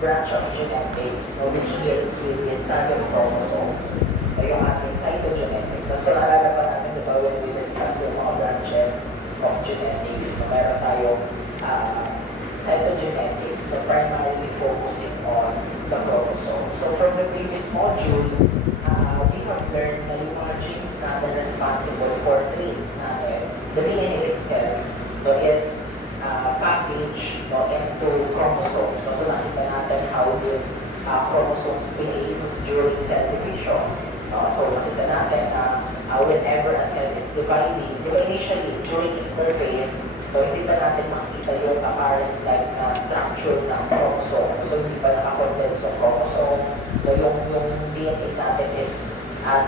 branch of genetics, no, which deals with the study of chromosomes, o yung ating cytogenetics. So naalala pa natin, di ba, when we discuss yung mga branches of genetics, no, meron tayong cytogenetics, so primarily focusing on the chromosome. So from the previous module, we have learned na yung mga genes na responsible for traits natin, the DNA itself, so is packaged, no, into chromosomes. So nakita natin how these chromosomes behave during cell division. So nakita natin na whenever a cell is dividing, initially during interphase, so hindi pa natin makikita yung apparent like structure ng chromosome. So hindi pa nakakondense yung chromosome. So yung DNA natin is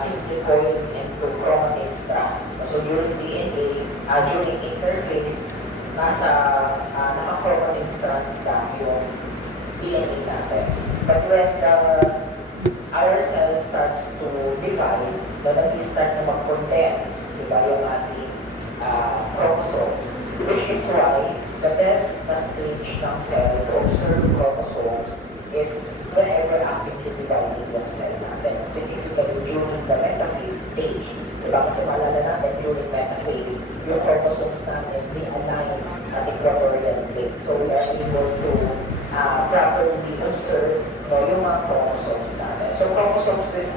simply coiled into chromatin strands. So during DNA, during interphase, nasa naka-chromatin strands lang yung DNA natin. But when our cell starts to divide, nag-start na mag-condense, diba, yung ating chromosomes, which is why the best stage ng cell to observe chromosomes is whenever actively dividing yung cell natin, specifically during the metaphase stage. Diba, kasi maalala natin during metaphase, yung chromosomes natin, they align at equatorial plane. So we are able to properly observe, no, yung mga chromosomes natin. So chromosomes, these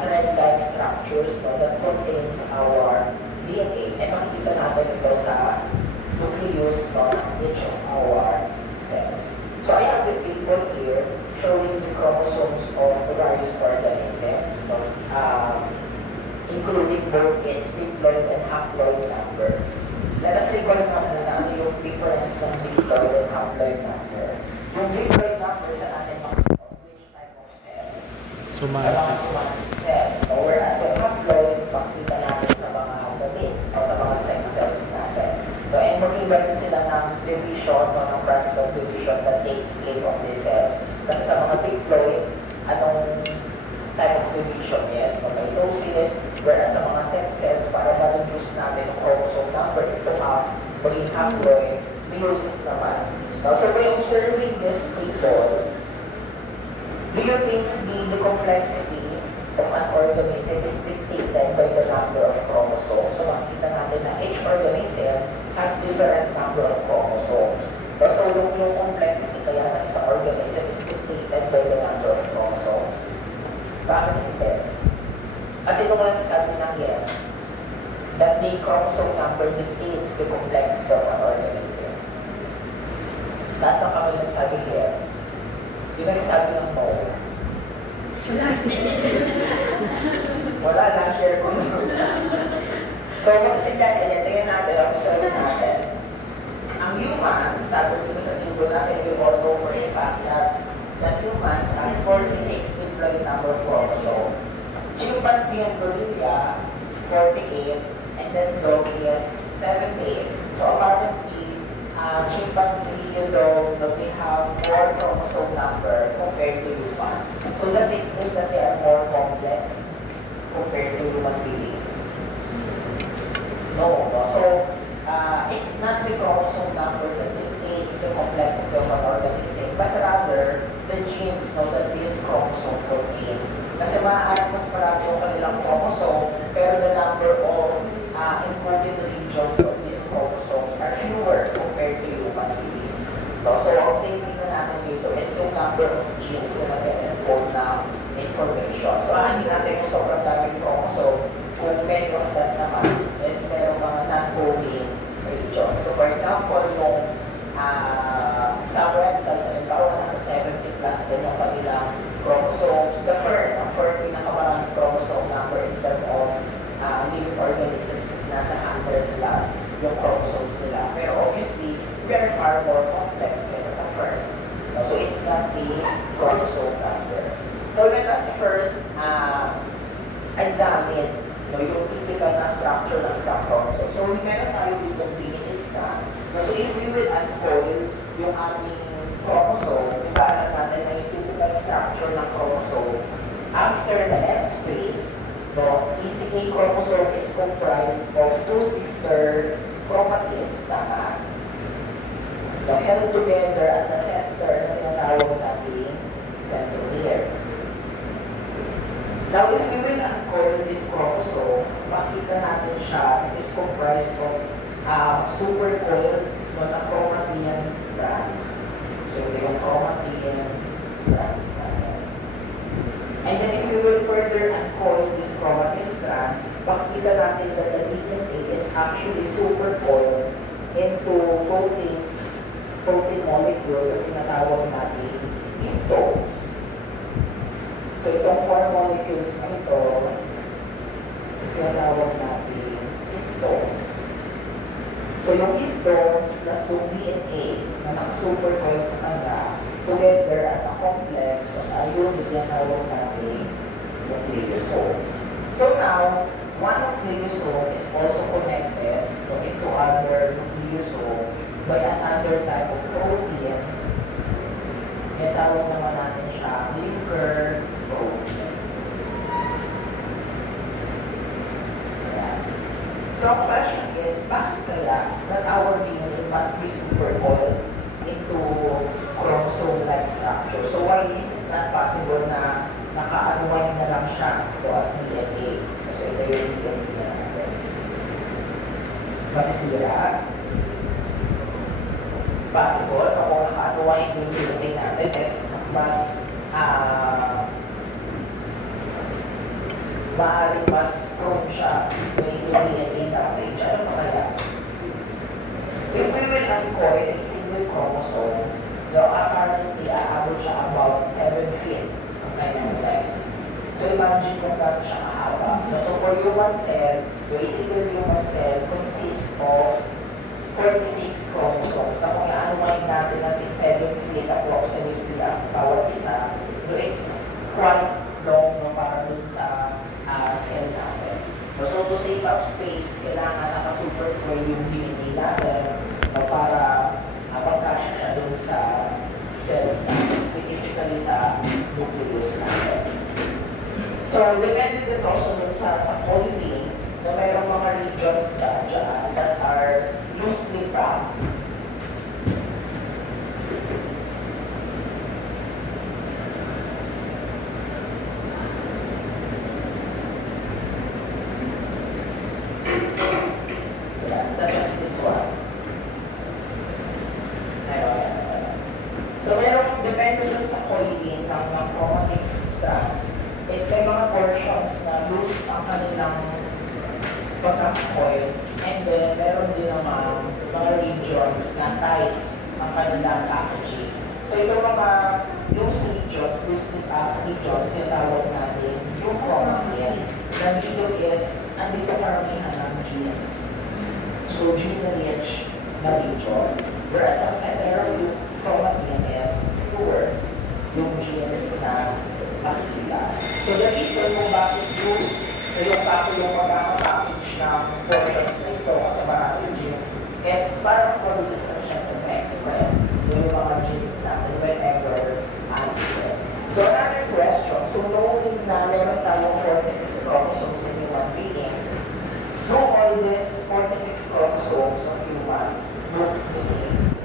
thread-like structures, no, that contains our DNA. And makikita natin ito sa nucleus, no, each of our cells. So I have the table here showing the chromosomes of various organisms, no, including both its diploid and haploid number. Let us recall naman na yung difference ng diploid and haploid number. Yung diploid number sa natin makikita which type of cell? Sa mga somatic cells. So, whereas yung haploid, makikita natin sa mga gametes o sa mga sex cells natin. So, and mag-iba din sila ng division o ng process of division that takes place on these cells. Kasi sa mga diploid, anong type of division? Yes, mitosis, whereas sa mga sex cells, para ma-reduce natin ang chromosome number, ito maging haploid, meiosis naman. Now, so by observing this table, do you think the complexity of an organism is dictated by the number of chromosomes? So makikita natin na each organism has different number of chromosomes. So yung complexity kaya ng isang organism is dictated by the number of chromosomes. Bakit hindi? Kasi kung lang sabi ng yes, that the chromosome number dictates the complexity of an organism. Tapos ang kami nagsabi yes. Yung nagsabi ng no. Wala lang, share ko na. So, magtindas, tingnan natin, observe natin. Ang humans, sabi dito sa table natin, we all know for a fact that humans has 46 diploid number of chromosomes. Chimpanzee and gorilla, 48, and then dog is 78. So apparently, chimpanzee, dog, they have more chromosome number compared to humans. So does it mean that they are more complex compared to human beings? No. So it's not the chromosome number that dictates the complexity of an organism, but rather the genes that this chromosome contains. Kasi maaaring mas marami yung kanilang chromosome, pero the number of encoded regions of these chromosomes are fewer compared to human beings. So ang thinking na natin dito is yung number of genes na nag-encode ng information. So hindi natin yung sobrang daming chromosome, kung many of that naman is merong mga non-coding region. So for example, yung sa reptiles, halimbawa nasa 70 plus din yung kanilang chromosomes. The fern, ang fern pinakamaraming chromosome number in terms of living organisms is nasa 100 plus yung chromosomes nila. Pero obviously, we are far more complex kaysa sa fern. So it's not the chromosome number. So let us first examine yung typical na structure ng isang chromosome. So meron tayo dito pinilista. So if we will unfold yung ating chromosome, ibaran natin na yung typical structure ng chromosome. After the S phase, basically chromosome is comprised of two sister chromatids, tama? Held together at the center, Now, if we will uncoil this chromosome, makita natin siya, it is comprised of supercoiled chromatin strands. So, ito yung chromatin strands natin. And then, if we will further uncoil this chromatin strand, makikita natin that the DNA is actually supercoiled into protein molecules na tinatawag natin histones. So, itong 4 molecules na ito, tinatawag natin histones. So, yung histones plus yung DNA na nag-supercoil sa kanya, together as a complex, so ayun, tinatawag natin nucleosome. So now, one nucleosome is also connected into other nucleosome by another type of protein. Tinatawag naman natin siya linker protein. Ayan. So, ang question is, bakit kaya that our DNA must be supercoiled into chromosome-like structure? So, why is it not possible na naka-unwind na lang siya to as DNA? So, ito yung DNA natin. Masisira. Possible, kung naka-unwind yung DNA natin is mas maaaring mas prone siya may DNA damage. Ano pa kaya? If we will uncoil a single chromosome, apparently aabot siya about 7 feet ang kanyang length. So imagine kung gano'n siya kahaba. So for human cell, a single human cell consists of 46 chromosomes. So kung i-unwind natin 7 feet approximately ang bawat isa, it's quite long para dun sa cell natin. So to save up space, kailangan naka-supercoil yung DNA natin para magkasya siya dun sa cells natin, specifically sa nucleus natin. So, depende din also dun sa coiling na mayroong mga regions dyan that are loosely packed. Pagka-coil, and then meron din naman mga regions na tight ang kanilang packaging. So ito mga loose regions, regions, yung tawag natin yung chromatin. Nandito is, nandito karamihan ng genes. So gene-rich na region. Whereas ang chromatin is pure yung genes na makikita. So the reason kung bakit loose yung pagkakapackage ng portions na ito sa maraming genes is para mas mabilis na siya express yung mga genes natin whenever needed. So another question, so knowing na meron tayong 46 chromosomes in human beings, do all these 46 chromosomes of humans look the same?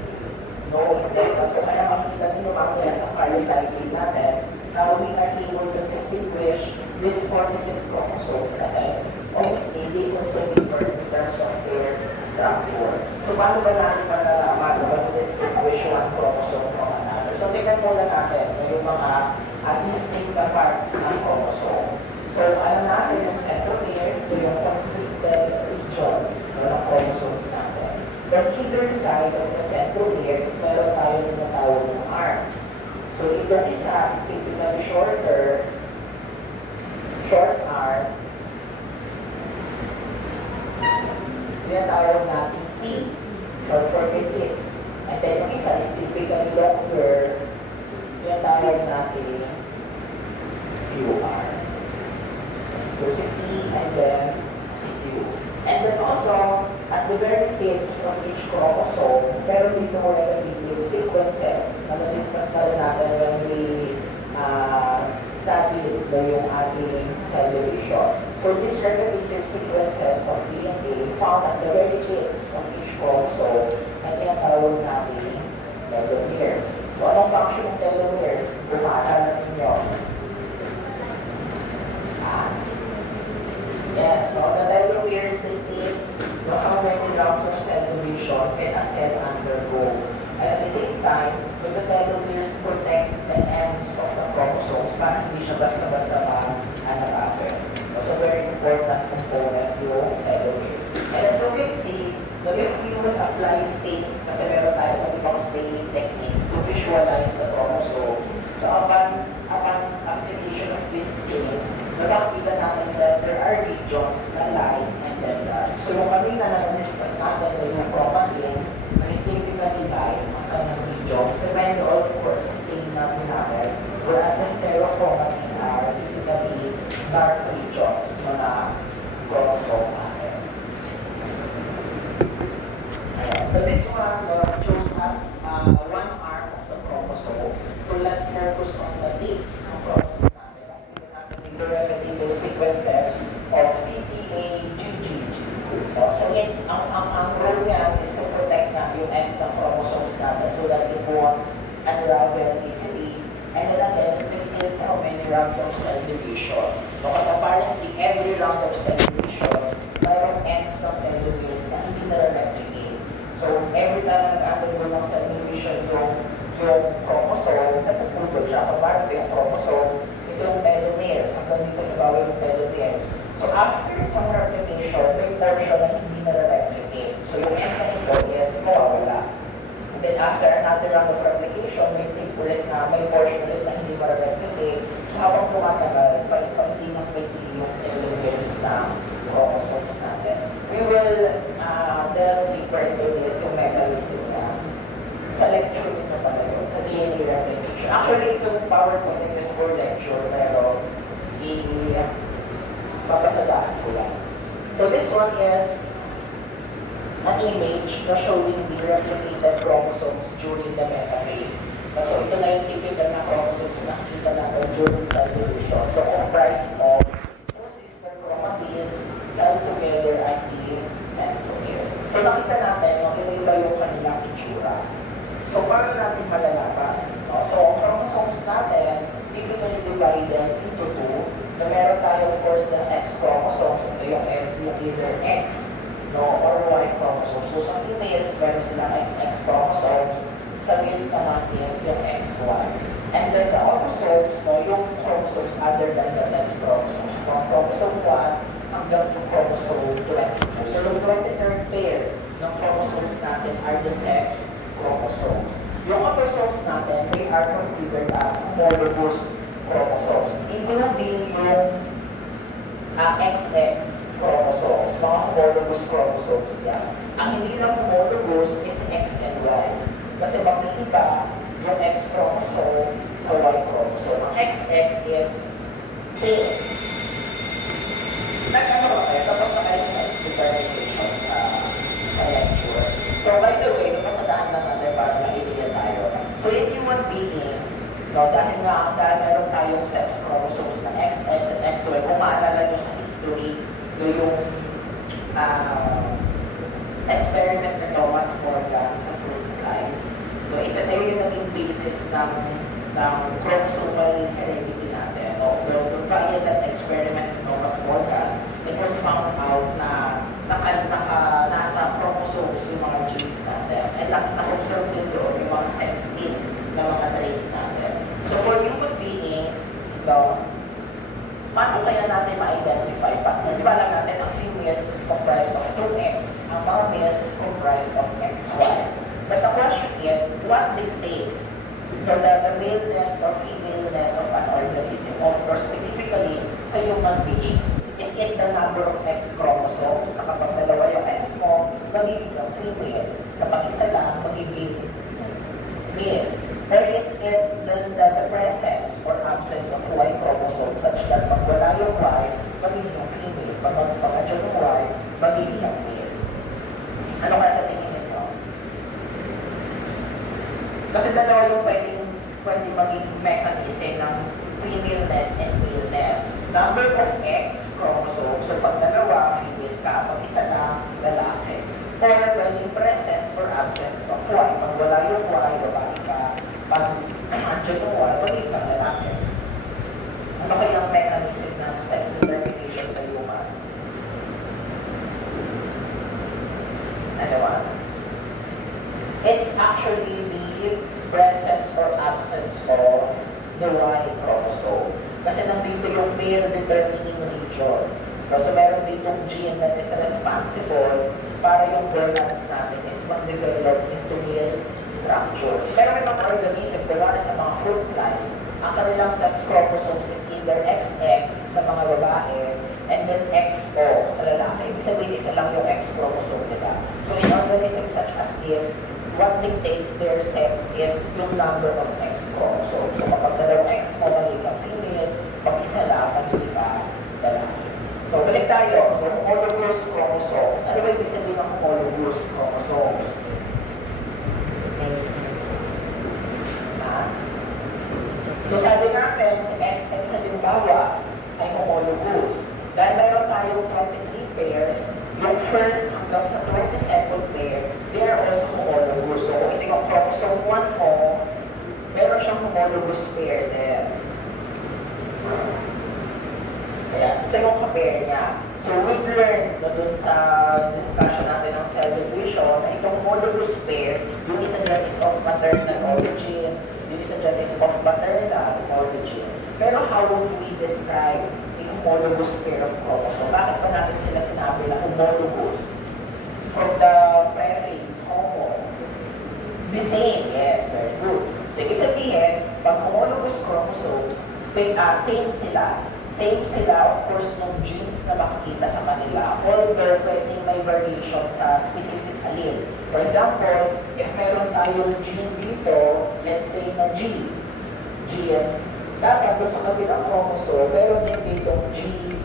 No, hindi. So kaya makita nyo mamaya sa karyotyping natin, now we are able to distinguish these 46 chromosomes kasi obviously they also differ in terms of their structure. So paano ba natin malalaman ba to distinguish one chromosome from another? So tingnan muna natin yung mga distinct na parts ng chromosome. So alam natin yung centromere, ito yung constricted region ng chromosomes natin. The either side of the centromere is meron tayo yung natawag ng arms. So itong isa is typically short arm, tinatawag natin T, short for petit. And then yung isa is typically longer, tinatawag natin QR. So si T and then si Q. And then also, at the very tips of each chromosome, meron dito relative sequences na na-discuss na rin natin when we studied yung ating cell division. So these repetitive sequences of DNA found at the very tips of each chromosome na tinatawag natin telomeres. So anong function ng telomeres? Bumata na ninyo. visualize things, kasi meron tayo ibang staining techniques to visualize the chromosomes. So upon application of these things, nakakita natin that there are regions na light and then dark. So yung kanina na na-discuss natin na yung chromatin, na is typically light ang kanyang regions, depende on the course of staining natin natin, whereas the heterochromatin are typically dark regions, mga chromosome natin. So this one shows us one arm of the chromosome. So let's focus on the tips ng chromosome natin. Tingnan natin dito relating to the sequences of PTA, GGG. So ang role niya is to protect na yung ends ng chromosomes natin so that it won't unravel easily. And then again, it dictates how many rounds of cell division. So kasi apparently every round of cell division, mayroong ends ng telomeres na hindi na-replicate. So every time nag-undergo ng cell division yung chromosome, napupulog siya. Kapag yung chromosome, ito yung telomeres. Hanggang dito nabawa yung telomeres. So after isang replication, may portion na hindi na-replicate. So yung end na ito is mawawala. And then after another round of replication, may take ulit na may portion ulit na hindi ma-replicate. So habang tumatagal, paiti ng paiti yung telomeres ng chromosomes natin. We will delve deeper into this, yung mechanism na sa lecture nito pala yun, sa DNA replication. Actually, itong PowerPoint is for lecture, pero papasadaan ko lang. So this one is an image na showing the replicated chromosomes during the metaphase. So ito na yung typical na chromosomes na nakikita natin during cell division. So comprised of two sister chromatins held together at the centromeres. So nakita natin, iba yung kanilang itsura. So paano natin malalaman? So ang chromosomes natin, typically divided into two. Na meron tayo, of course, the sex chromosomes. Ito yung either X or Y chromosomes. So sa females, meron silang XX chromosomes. Sa males naman is yung XY. And then the autosomes, yung chromosomes other than the sex chromosomes. From chromosome 1 hanggang to chromosome 22. So the 23rd pair ng chromosomes natin are the sex chromosomes. Yung autosomes natin, they are considered as homologous chromosomes, including yung XX chromosomes, mga homologous chromosomes yan. Ang hindi lang homologous is X and Y. Kasi magkaiba yung X chromosome sa Y chromosome. Ang XX is same. Nag-ano ba kayo? Tapos na kayo sa determination sa lecture. So by the way, napasadaan lang natin para maibigan tayo. So in human beings, dahil meron tayong sex chromosomes na XX at XY, kung maalala nyo sa history, yung experiment na Thomas Morgan sa fruit flies. So ito na yung naging basis ng chromosomal heredity natin. Via that experiment ng Thomas Morgan, it was found out na nasa chromosomes yung mga genes natin. And na-observe din doon yung mga sex gene ng mga traits natin. So for human beings, paano kaya natin ma-identify? Di ba lang natin, ang females is comprised of 2X, ang mga males is comprised of XY. But the question is, what dictates the maleness or femaleness of an organism, or specifically sa human beings? Is it the number of X chromosomes? Na kapag dalawa yung X mo, magiging female. Kapag isa lang, magiging male. Or is it the presence or absence of Y chromosome such that pag wala yung Y, magiging female. Pag magpapagyan yung Y, magiging male. Ano kaya sa tingin ninyo? Kasi dalawa yung pwede magiging mechanism ng femaleness and maleness. Number of X chromosomes, so pag dalawa, female ka. Pag isa lang, lalaki. Or pwedeng presence or absence of Y. Pag wala yung Y, babae ka. Pag andyan yung Y, magiging kang lalaki. Ano kayang mechanism ng sex determination sa humans? Ano ba? It's actually the presence or absence of the Y chromosome. Kasi nandito yung male determining region. So meron ditong gene that is responsible para yung gonads natin is mag-develop into male structures. Pero may mga organism, kunwari sa mga fruit flies, ang kanilang sex chromosomes is either XX sa mga babae and then XO sa lalaki. Ibig sabihin, isa lang yung X chromosome nila. So in organisms such as this, what dictates their sex is yung number of X chromosomes. So kapag dalawang X mo, mali ka female, pag isa lang, mali ka lalaki. So balik tayo. So homologous chromosomes. Ano ba ibig sabihin ng homologous chromosomes? So sabi natin, si XX na limbawa ay homologous. Dahil mayroon tayong 23 pairs, yung first hanggang sa 22nd pair, they are also homologous. So kung ito yung chromosome 1 mo, meron siyang homologous pair there. Kaya ito yung ka-pair niya. So we've learned na dun sa discussion natin ng cell division na itong homologous pair, yung isa dyan is of maternal origin, yung isa dyan is of maternal origin. Pero how would we describe a homologous pair of chromosome? Bakit pa natin sila sinabi na homologous? From the prefix, homo. The same, yes, very good. So ibig sabihin, pag homologous chromosomes, same sila. Same sila, of course, ng genes na makikita sa kanila. Although, pwedeng may variation sa specific allele. For example, if meron tayong gene dito, let's say na G, gene, dapat doon sa kabilang chromosome, meron din ditong gene.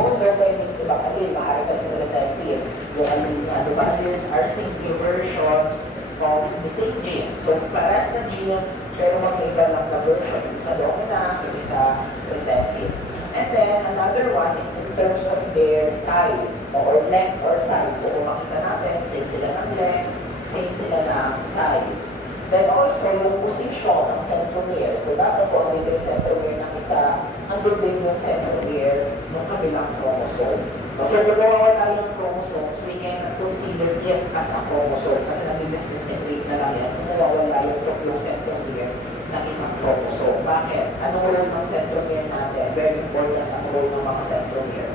Although, pwedeng ibang allele, maaari kasi recessive. Yung allele na, the values are simply versions of the same gene. So, paras na gene, pero mag-iba lang na version. Isa dominant, isa recessive. And then, another one is in terms of their size, or length or size. So, kung makita natin, same sila ng length, same sila ng size. Then also, yung position ng centromere. So, dapat kung ano yung centromere ng isa, andun din yung centromere ng kabilang chromosome. So, kung wala yung chromosomes, we can consider it as a chromosome kasi nag-disintegrate na lang yan. Kung wala yung centromere ng isang chromosome. Bakit? Anong role ng centromere natin? Very important ang role ng mga centromere.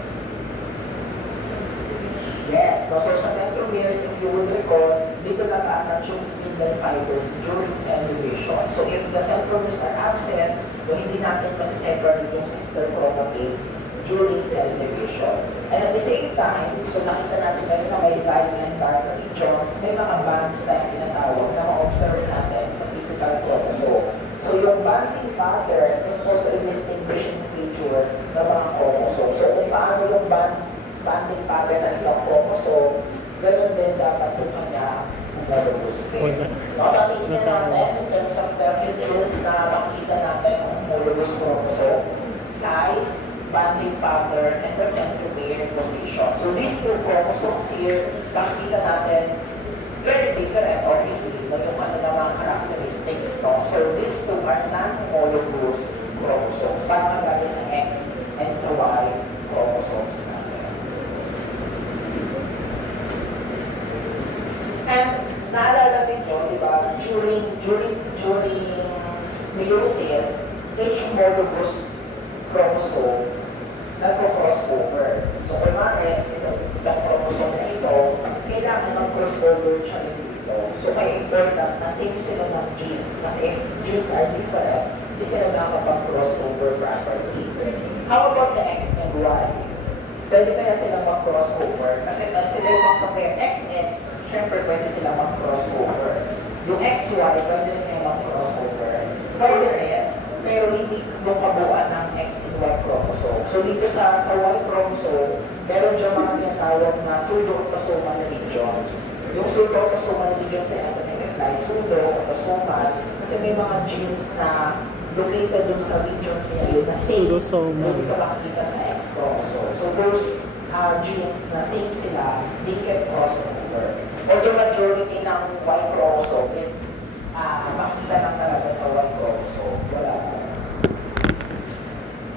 Yes, so sa centromeres, if you would recall, dito nag-attach yung spindle fibers during cell division. So if the centromeres are absent, o hindi natin masiseparate yung sister chromatids during cell division. And at the same time, so nakita natin na may light and dark regions, may mga bands na tinatawag na ma-observe natin sa typical chromosome. So yung banding pattern is also a distinguishing feature ng mga chromosome. So kung paano yung banding pattern ng isang chromosome, ganun din dapat yung kanya homologous pair. So sabi niya natin, in terms of the features na makikita natin ang homologous chromosome, size, banding pattern, and the centromere position. So these two chromosomes here, makikita natin very different, obviously, no, yung kanilang mga characteristics. No? So these two are non-homologous chromosomes. Parang lagi sa X and sa Y chromosomes natin. And naalala ninyo, di ba, during meiosis, each homologous chromosome nagko-crossover. So, kung mali, itong chromosome na ito, kailangan mag-crossover siya dito. So, may important na same sila ng genes. Kasi if genes are different, hindi sila nakapag-crossover properly. How about the X and Y? Pwede kaya sila mag-crossover? Kasi sila yung mag-compare XX, syempre pwede sila mag-crossover. Yung XY, pwede rin kayo mag-crossover. Pwede rin, pero hindi yung kabuuan ng X and Y chromosome. So dito sa Y chromosome, meron dyan mga tinatawag na pseudo-autosomal regions. Yung pseudo-autosomal regions ay as an implies pseudo-autosomal kasi may mga genes na located dun sa regions niya yun na same dun sa makikita sa X chromosome. So those genes na same sila, they can cross over. Although majority ng Y chromosome is makikita lang talaga sa Y chromosome, wala sa X.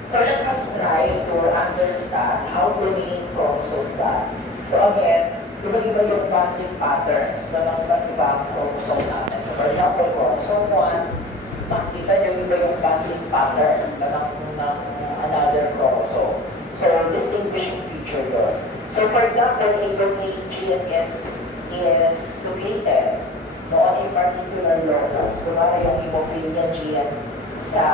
So let us try to understand how to link chromosome bonds. So again, iba-iba yung bonding patterns ng mga ibang chromosome natin. So for example, chromosome 1, makikita nyo iba yung bonding pattern ng another chromosome. So distinguishing feature yun. So for example, may gene gene is located on a particular locus. Kunwari yung hemophilia gene sa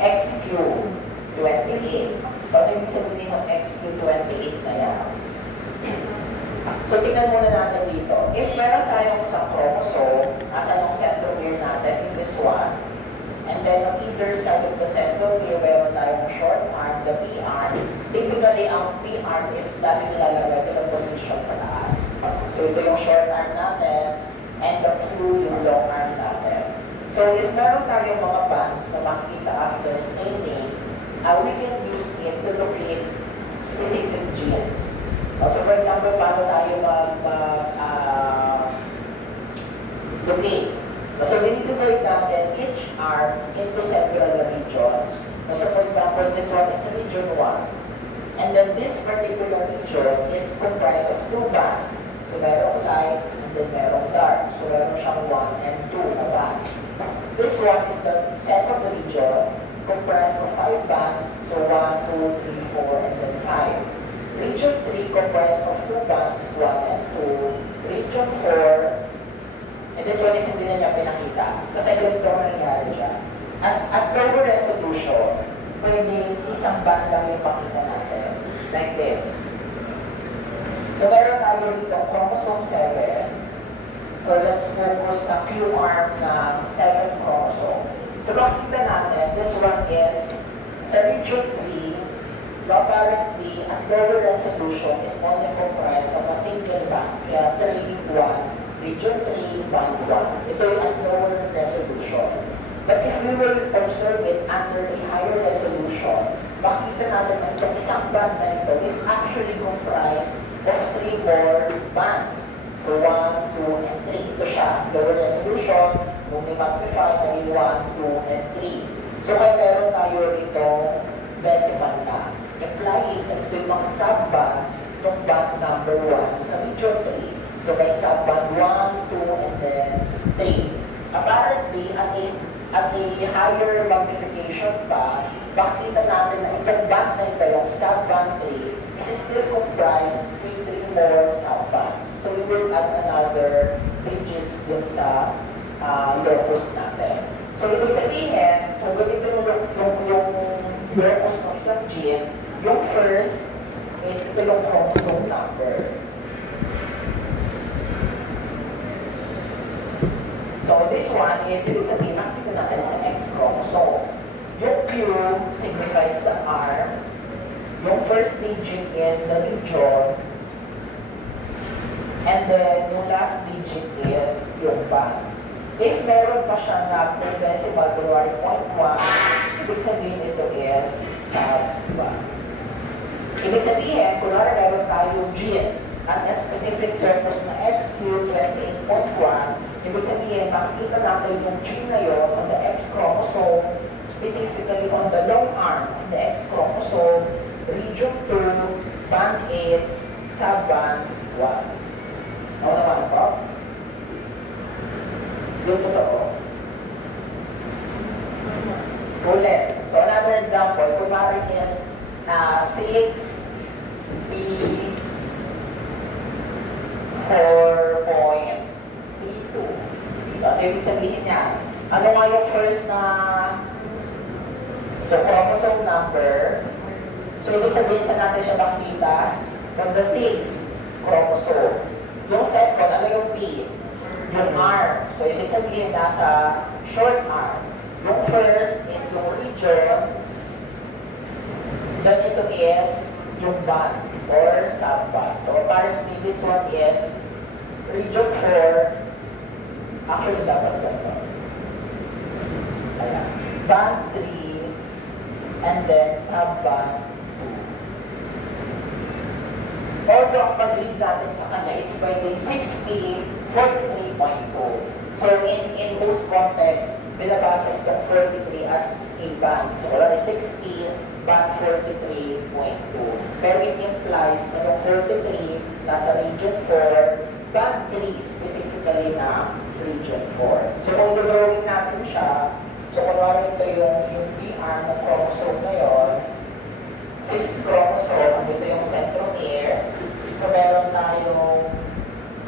XQ28. So, ano yung sabihin ng XQ28 na yan? So, tingnan muna natin dito. If meron tayong isang chromosome, nasa yung centromere natin, in this one, and then on either side of the centromere, meron tayong short arm, the P-arm. Typically, ang P-arm is lagi nilalagay ng position sa taas. So, ito yung short arm natin, and the Q yung long arm natin. So, if meron tayong mga bands na makikita after staining, we can use it to locate specific genes. So, for example, paano tayo locate? So, we need to break natin each arm into several regions. So, for example, this one is region 1. And then this particular region is comprised of 2 bands. So, merong light and then merong dark. So, meron siyang 1 and 2 na bands. This one is the second region, comprised of 5 bands. So, 1, 2, 3, 4, and then 5. Region 3 comprised of 2 bands, 1 and 2. Region 4, and this one is hindi na niya pinakita. Kasi ganito ang nangyari dyan. At lower resolution, pwede isang band lang yung pakita natin. Like this. So, meron tayo dito chromosome 7. So, let's focus sa Q-arm ng 7 chromosome. So, makikita natin, this one is sa region 3, apparently, at lower resolution is only comprised of a single band. Kaya 3, 1, region 3, band 1. Ito yung at lower resolution. But if we will observe it under a higher resolution, makikita natin na itong isang band na ito is actually comprised of 3 more bands. So, 1, 2, and 3. Ito siya, lower resolution. Kung i-magnify na yung 1, 2, and 3. So, kaya meron tayo itong decimal na. Implying na ito yung mga sub-bands ng band number 1 sa region 3. So, may sub-band 1, 2, and then 3. Apparently, at a higher magnification pa, makikita natin na itong band na ito, yung sub-band 3, is still comprised with 3 more sub-bands. So, we will add another digits dun sa locus natin. So, ibig sabihin, kung ganito yung locus ng isang gene, yung first is ito yung chromosome number. So, this one is, ibig sabihin, nakikita natin sa X chromosome. Yung Q signifies the arm. Yung first digit is the region. And then, yung last digit is yung band. If meron pa siya na per decimal, kunwari 0.1, ibig sabihin ito is sub-band. Ibig sabihin, kunwari meron tayong gene at a specific purpose na XQ28.1, ibig sabihin, makikita natin yung gene na yun on the X chromosome, specifically on the long arm of the X chromosome, region 2, band 8, sub-band 1. Ako naman po? Yung totoo. Ulit. So, another example, kunwari is 6B 4.32. So, ano ibig sabihin niya? Ano nga yung first na chromosome number? So, ibig sabihin sa natin siya makita from the 6 chromosome. Yung second, ano yung P? Yung arm. So, ibig sabihin nasa short arm. Yung first is yung region. Then ito is yung band or sub-band. So, apparently this one is region 4. Actually, dapat ganito. Ayan. Band 3 and then sub-band 2. Although ang pag-read natin sa kanya is pwedeng 6P 43.2. So, in whose context, binabasa itong 43 as a band. So, wala na 6P, band 43.2. Pero it implies na yung 43 nasa region 4, band 3 specifically na region 4. So, kung drawing natin siya, so, kunwari ito yung PR ng chromosome na yun, 6 chromosome, dito yung centromere. So meron tayong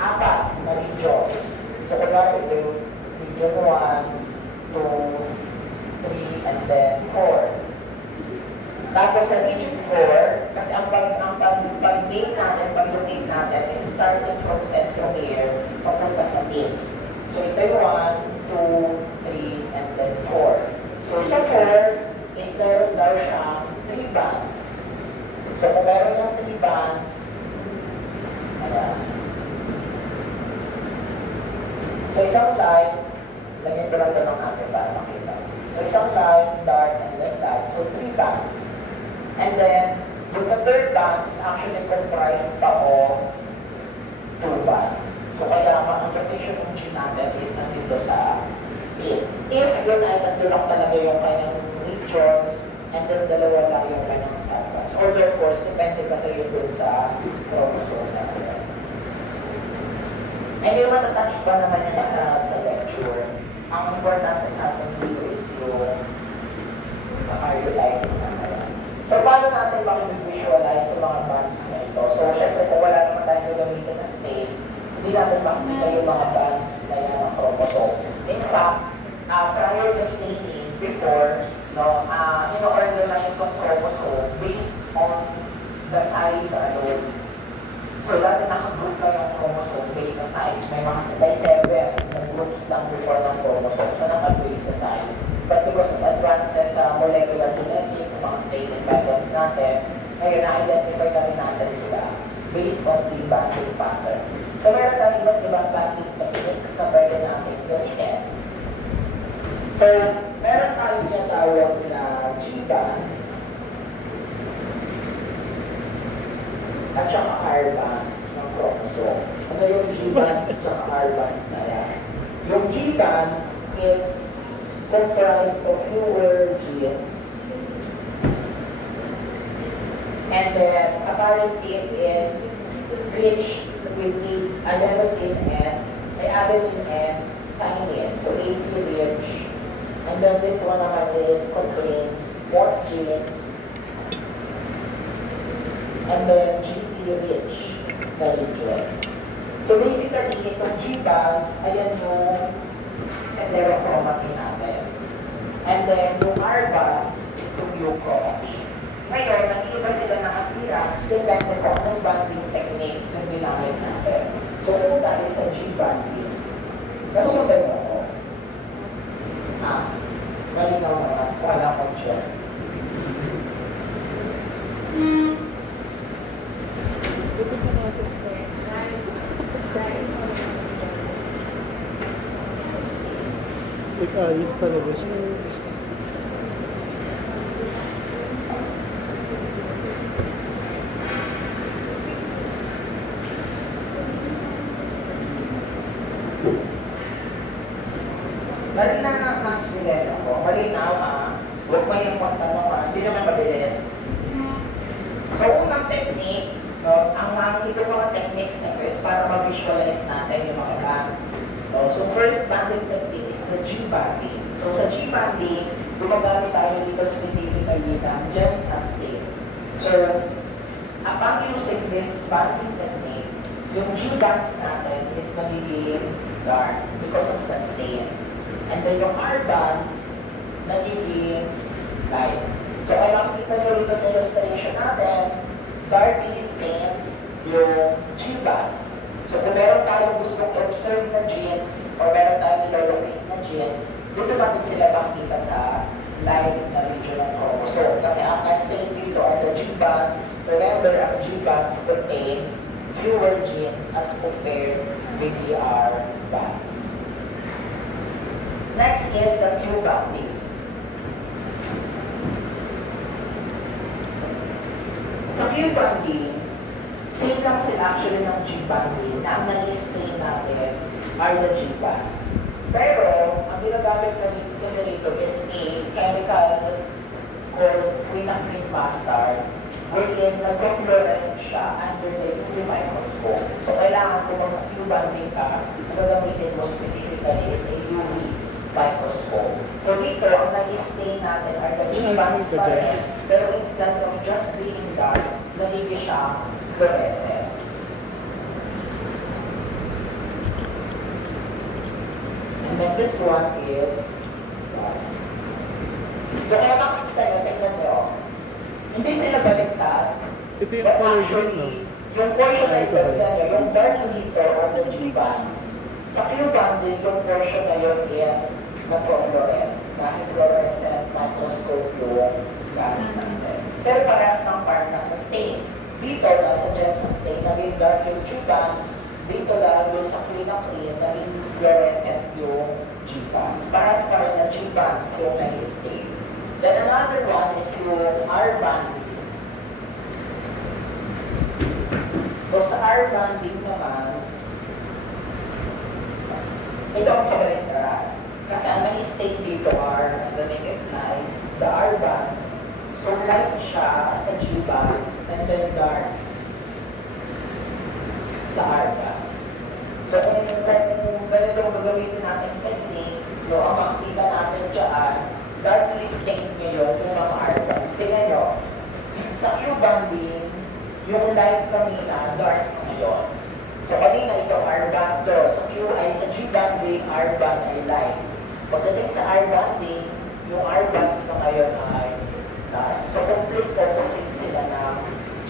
4 na regions. So kunwari ito yung region 1, 2, 3, and then 4. Tapos sa region 4, kasi ang pag-name natin, pag-locate natin, is starting from centromere papunta sa base. So ito yung 1, 2, 3, and then 4. So sa 4 is meron daw siyang 3 bands. So kung meron yung 3 bands, ayan. So isang line, lagyan ko lang ito ng natin para makita. So isang line, dark, and then light. So 3 bands. And then, yung sa third band is actually comprised pa of 2 bands. So kaya ang interpretation ng gene natin is nandito sa it. If yun ay nandito talaga yung kanyang regions, and then dalawa lang yung kanyang subbands. Or of course, depende kasi yun dun sa chromosome natin. And yung matatouch pa naman yan sa lecture, ang importante sa atin dito is yung sa cardiolite natin. So, paano natin makivisualize sa mga bands na ito? So, syempre, kung wala naman tayo gagamitin na space, hindi natin makikita yung mga bands na yan ng chromosome. In fact, prior to staining, before, no, in-order na yung chromosome based on the size alone. So, dati nakagroup lang yung chromosome based sa size. May mga by 7 na groups lang before ng chromosome. So, nakag-base sa size. But because of advances sa molecular genetics, sa mga staining methods natin, ngayon na-identify na rin natin sila based on the banding pattern. So meron tayong iba't ibang banding techniques na pwede natin gamitin. So meron tayong tinatawag na G-bands at saka R-bands ng chromosome. Ano yung G-bands at saka R-bands na yan? Yung G-bands is comprised of fewer genes. And then apparently it is rich with adenosine and adenine and thymine. So AP rich. And then this one naman is contains more genes. And then GC rich na region. So basically, itong G-bands, ayan yung heterochromatin natin. And then, yung R-bands is yung euchromatin. Ngayon, nag-iiba sila ng appearance depende kung anong banding techniques yung ginamit natin. So, kung tayo sa G-banding, nasusundan mo ako? Malinaw naman, wala akong check. Ayos talaga siya. Malinaw na ang nileno ko. Malinaw huwag mo yung pagtanong hindi naman mabilis. So, unang technique, no, ang ito mga techniques na ito is para ma-visualize natin yung mga bands. So, first banding technique is the G-banding. So, sa G-banding, gumagamit tayo dito specifically ng gem sustain. So, upon using this banding technique, yung G-bands natin is magiging dark because of the stain. And then yung R-bands, nagiging light. So, ay makikita nyo rito sa illustration natin, darkly stained yung G-bands. So, kung meron tayong gustong observe na genes or meron tayong nilolocate na genes, dito natin sila makikita sa light na region ng chromosome. Kasi ang na-stain dito are the G-bands. Remember, ang G-bands contains fewer genes as compared with the R-bands. Next is the Q-banding. Sa Q-banding, same lang sila actually ng G-banding na ang nag-stain natin are the G-bands. Pero, ang ginagamit na kasi rito is a chemical called quinacridone mustard wherein nag-fluoresce siya under the UV microscope. So, kailangan kung mag-Q-banding ka, ang gagamitin mo specifically is a UV microscope. So dito, ang nag-stain natin are the G-bands pa rin. Pero instead of just being siyang fluorescent. And then this one is, so kaya makikita nyo, tingnan nyo, hindi sila baliktad. Ito yung But color green, no? actually, yung portion na ito, tingnan nyo, yung dark emitter or the G-bands, sa Q-band din, yung portion na yun is nagpo-fluoresce. Dahil fluorescent microscope yung gamit natin. Pero parehas ng partners na stain. Dito lang sa gem sa stain, naging dark yung G-bands. Dito lang yung sa clean na clean, naging fluorescent yung G-bands. Parehas pa rin na G-bands yung nag-stain. Then another one is yung R-band. So sa R-band din naman, ito ang kabaligtaran. Kasi ang nag-state dito R, as the name implies, the R bands. So light siya sa G bands, and then dark sa R bands. So kung ganito gagawin natin technique, ang makikita natin dyan, darkly stained nyo yun, yung mga R bands. Tingnan nyo, sa Q banding, yung light kanina, dark ngayon. So kanina ito R-band to. So Q ay sa G-banding, R-band ay light. Pagdating sa R-banding, yung R-bands na ngayon ay dark. So complete opposite sila ng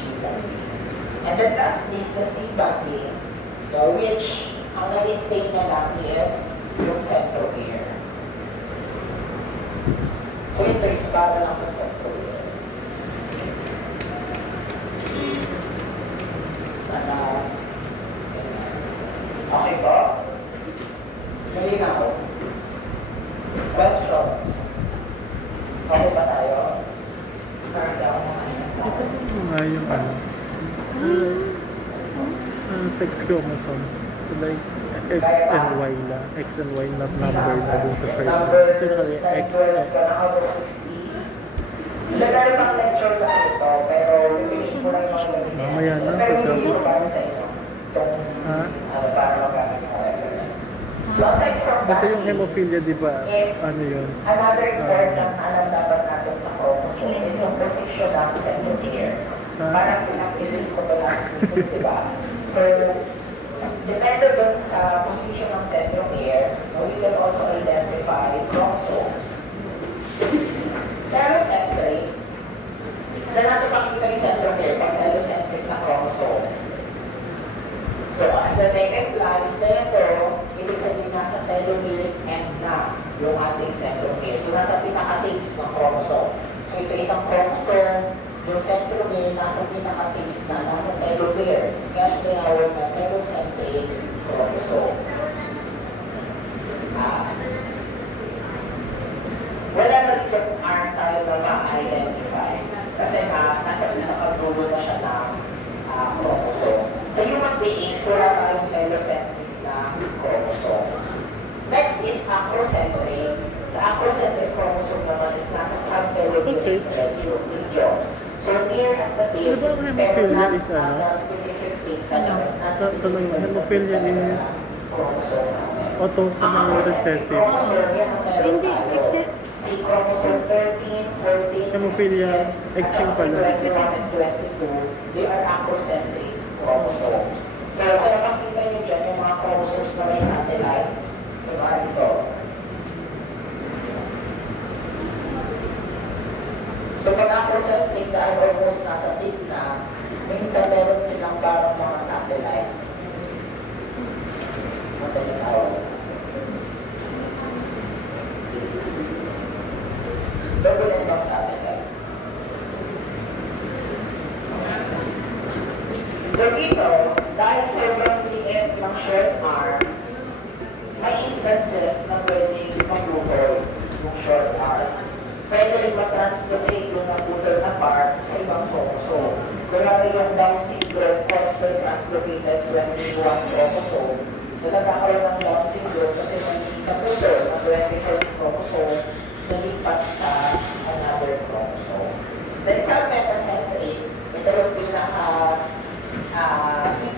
G-banding. And then lastly is the C-banding, which ang nag-state na lang is yung centromere. So ito is para lang sa centromere. Okay po? Malinaw? Questions? Okay ba tayo? Current ako na kayo sa Ito yung ano, sa sex chromosomes, like X and Y lang, X and Y not number na dun sa first one. Kasi nakalagay X Ilagay pang lecture kasi ito, pero pipiliin ko lang yung mga evidence. Mamaya na, Pero hindi pagka- ko para sa inyo. Itong, para magamit yung reference. So aside from that, Kasi yung hemophilia, di ba, is ano yun? another important na alam dapat natin sa chromosome is yung position ng centromere. Parang pinag-ilin ko ito last meeting, di ba? So, depende dun sa position ng centromere, we can also identify chromosomes. Telocentric, saan natin makikita yung centromere pag telocentric na chromosome? So, as the name implies, telo, ibig sabihin nasa telomeric end na yung ating centromere. So, nasa pinaka-tips ng chromosome. So, ito isang chromosome, yung centromere nasa pinaka-tips na, nasa telomeres. Kaya tinawag na telocentric chromosome. Wala na rin yung R tayo na ma-identify. Kasi nasa pinaka-dulo na siya ng chromosome. Sa human beings, wala tayong telocentric na chromosomes. Next is acrocentric. Sa acrocentric chromosome naman is nasa subtelomeric region. So near at the tips, pero not is ano? the specific peak. Hemophilia is chromosome natin. autosomal recessive. Chromosome, yan ang meron tayo. Si chromosome 13, 14, Hemophilia X yung pala. 21 and 22, they are acrocentric chromosomes. So, kaya makita nyo dyan yung mga chromosomes na may satellite. Diba? Ito. So, pag acrocentric dahil almost nasa tip na, minsan meron silang parang mga satellites. Ano yung tawag? Double end of satellite. So dito, dahil sobrang liit ng short arm, may instances na pwedeng mabutol yung short arm. Pwede rin matranslocate yung nabutol na part sa ibang chromosome. Kunwari yung Down syndrome caused by translocated 21 chromosome, na nagkakaroon ng Down syndrome kasi may nabutol ng 21st chromosome nalipat sa another chromosome. Then sa metacentric, ito yung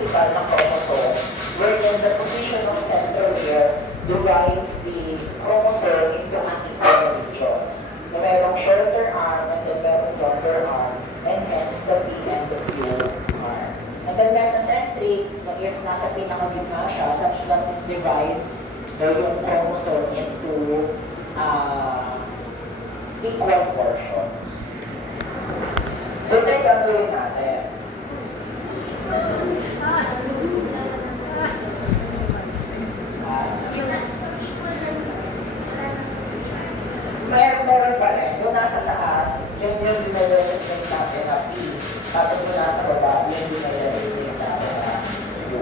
typical na chromosome wherein the position of centromere divides the chromosome into anti-equal regions. Na merong shorter arm and then merong longer arm, and hence the P and the Q yung chromosome into equal portions. So, ito yung gagawin natin. Meron pa rin. Yung nasa taas, yun yung dinadesignate natin na P. Tapos yung nasa baba, yun yung dinadesignate natin na U.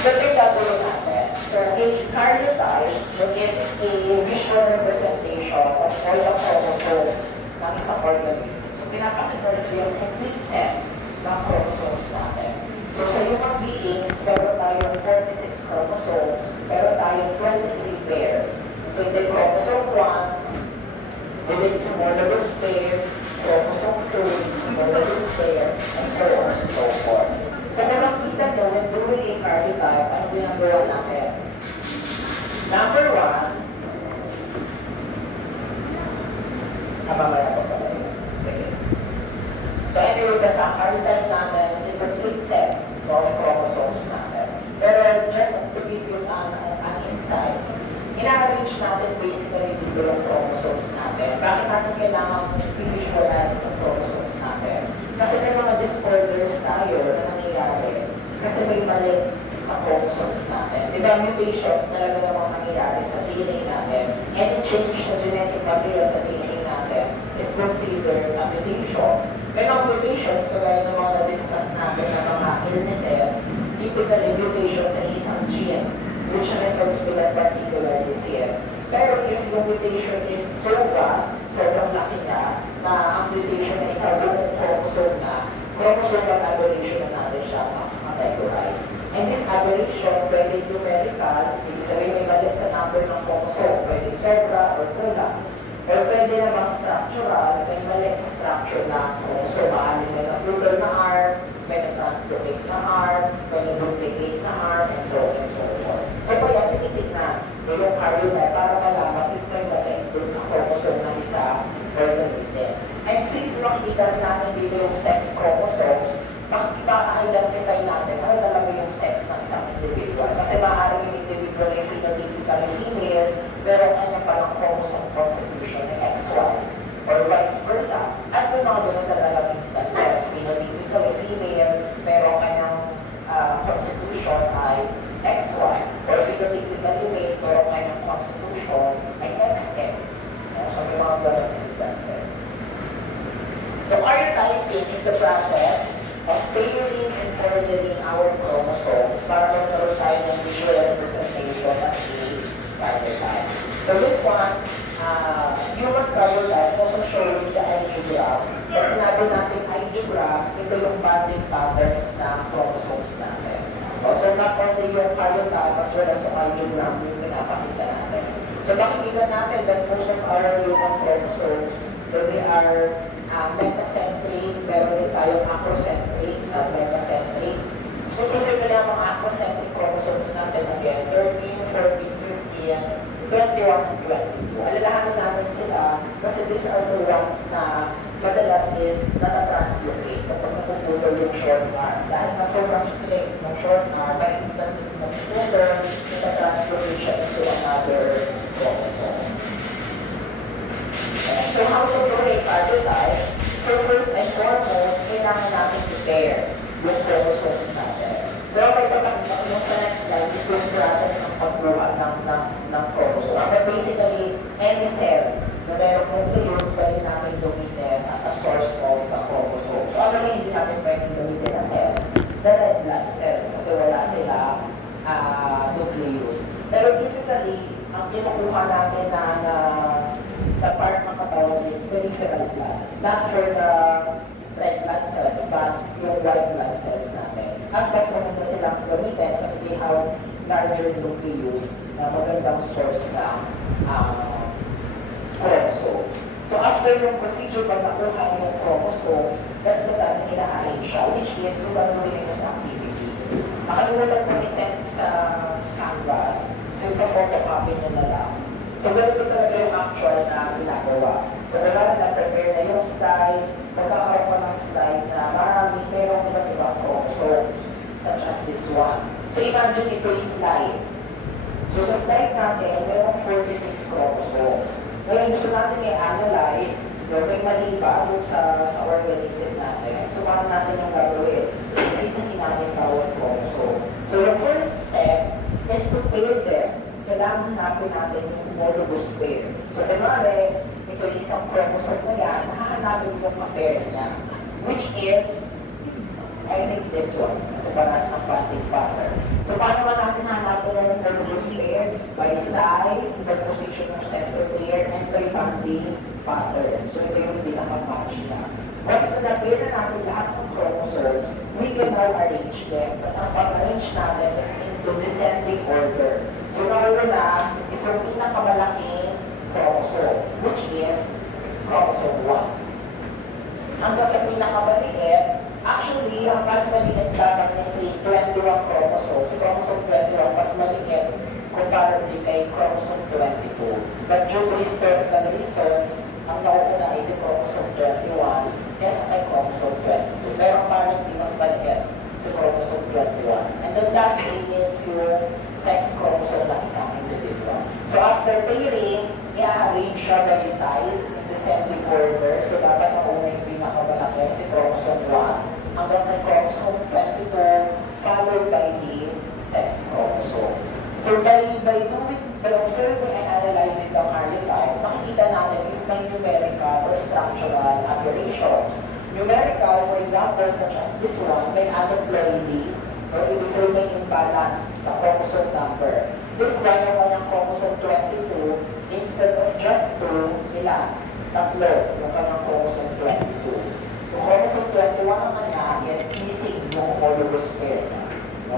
So, ito yung gagawin natin. So, a karyotype is a visual representation of all the chromosomes ng isang organism. So, pinapakita rin yung complete set ng chromosomes natin. So, sa human beings, meron tayong 46 chromosomes, meron tayong 23 pairs. So, ito yung chromosome 1, ito yung homologous pair, chromosome 2, homologous pair, and so on and so forth. So, kung nakita nyo, when doing a karyotype, ano ginagawa natin? Number 1, mamaya pa pala yun. Sige. So, anyway, kasi ang karyotype natin is a complete set ng chromosomes natin. Pero just to give you an insight, ina-arrange natin basically dito yung chromosomes natin. Bakit natin kailangan i-visualize ang chromosomes natin? Kasi may mga disorders tayo na nangyayari. Kasi may mali sa chromosomes natin. Diba, mutations talaga namang nangyayari sa DNA natin. Any change sa genetic material sa DNA natin is considered a mutation. May mga mutations, kagaya ng mga na-discuss natin ng mga illnesses, typically mutation sa isang gene, which results to that particular disease. Pero if yung mutation is so vast, sobrang laki na ang mutation ay sa buong chromosome na, chromosomal aberration na natin siya categorize. And this aberration, pwede numerical, ibig sabihin may mali sa number ng chromosome, pwede sobra or kulang. Pero pwede namang structural, may mali sa structure ng chromosome, maalim may na-plural na arm, may na-translocate na arm, may na-duplicate na arm, and so on and so forth. So, kaya tinitignan yung karyotype para malaman if may mali dun sa chromosome ng isa organism. And since makikita natin dito yung sex chromosomes, makaka-identify natin ano talaga yung sex ng isang individual. Kasi maaaring yung individual ay phenotypically female, pero kanya palang chromosome constitution ay XY or vice versa. At may mga ganun talagang instances, phenotypically female, pero kanyang constitution ay XY, or phenotypically male, pero kanyang constitution ay XX. So may mga ganun instances. So karyotyping is the process of pairing and coordinating our chromosomes para magkaroon tayo ng visual representation of a karyotype. So this one, human karyotype, also showing the ideogram. Pag sinabi natin ideogram, ito yung bonding patterns ng chromosomes natin. So not only yung karyotype as well as yung ideogram yung pinapakita natin. So makikita natin that most of our human chromosomes, they are metacentric, pero din tayong acrocentric, sub-metacentric. Specifically, ang mga acrocentric chromosomes natin, again, 13, 14, 15, 21, and 22. Alalahanin natin sila kasi these are the ones na madalas is nata-translocate kapag napuputol yung short arm. Dahil na sobrang ikli ng short arm, by instances na napuputol, nata-translocate siya into another chromosome. So how to do a karyotype? So first and foremost, kailangan natin i-pair yung chromosomes natin. So may papakita ko yung sa next slide is yung process ng pagbuhat ng chromosome. But basically, any cell na mayroong nucleus, pwede natin gamitin as a source of the chromosome. So ano hindi natin pwede gamitin na cell? The red blood cells kasi wala sila nucleus. Pero typically, ang kinukuha natin na the part ng katawan is peripheral blood. Not for the red blood cells, but yung white blood cells natin. At mas maganda silang gamitin kasi they have larger nucleus na magandang source ng chromosome. So after yung procedure, pag nakuha yung chromosomes, that's the time na ina-arrange siya, which is yung gagawin nyo sa activity. Nakalimutan ko i-send sa canvas, so yung photocopy nyo na lang. So, ganito talaga yung actual na ginagawa. So, kailangan na-prepare na yung slide, magkakaroon ko ng slide na marami, merong iba't ibang chromosomes, such as this one. So, imagine ito yung slide. So sa slide natin, mayroong 46 chromosomes. Ngayon gusto natin i-analyze yung may mali ba sa organism natin. So paano natin yung gagawin? Isa-isahin natin bawat chromosome. So yung first step is to pair them. Kailangan hanapin natin yung homologous pair. So kunwari, ito yung isang chromosome na yan, hahanapin yung ka-pair niya. Which is, I think this one. Kasi paras ng bonding pattern. So paano ba natin hanapin yung homologous pair? By size, by position of centromere, and by bonding pattern. So ito yung pinaka-match niya. Once na-pair na natin lahat ng chromosomes, we can now arrange them. Tapos ang pag-arrange natin is into descending order. So nauna is yung pinakamalaking chromosome, which is chromosome 1. Hanggang sa pinakamaliit, actually, ang mas maliit dapat niya si 21 chromosome. Si chromosome 21 mas maliit comparably kay chromosome 22. But due to historical reasons, ang nauna ay si chromosome 21 kaysa kay chromosome 22. Pero apparently, mas maliit si chromosome 21. And then lastly is yung sex chromosome ng isang individual. So after pairing, i-arrange siya by size in descending order. So dapat mauna yung pinakamalaki si chromosome 1 hanggang kay chromosome 22 followed by the sex chromosomes. So by observing and analyzing the karyotype, makikita natin if may numerical or structural aberrations. Numerical, for example, such as this one, may aneuploidy, or ibig sabihin may imbalance sa chromosome number. This one, yung kanyang chromosome 22, instead of just 2, ilan? Tatlo, yung kanyang chromosome 22. Yung chromosome 21 naman niya is missing yung homologous pair.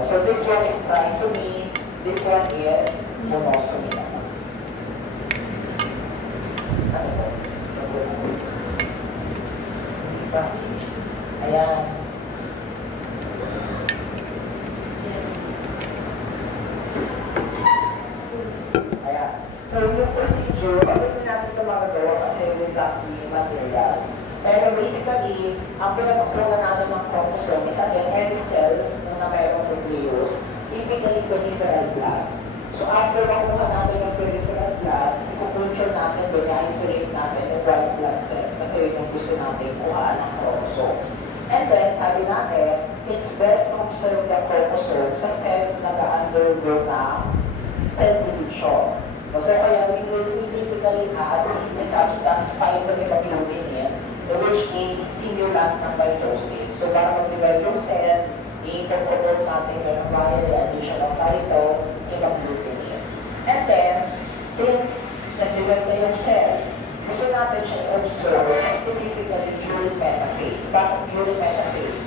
So this one is trisomy, this one is monosomy naman. Ano po? Ayan. Ayan. So yung procedure, pagdating natin ito magagawa kasi with the materials. Pero basically, ang pinagkukunan natin ng chromosome is again heavy cells na mayroong nucleus, typically peripheral blood. So after makuha natin yung peripheral blood, i-culture natin doon, i-isolate natin yung white blood cells kasi yun yung gusto natin kuhaan ng chromosome. And then, sabi natin, it's best to observe the chromosome sa cells na nag-undergo ng cell division. So kaya we typically add the substance 5-hemoglobin, which is stimulant ng mitosis. So para mag-divide yung cell, i-promote natin yung variable addition of phyto-hemoglobin. And then, since nag-divide na yung cell, gusto natin siya i-observe specifically during metaphase. Bakit during metaphase?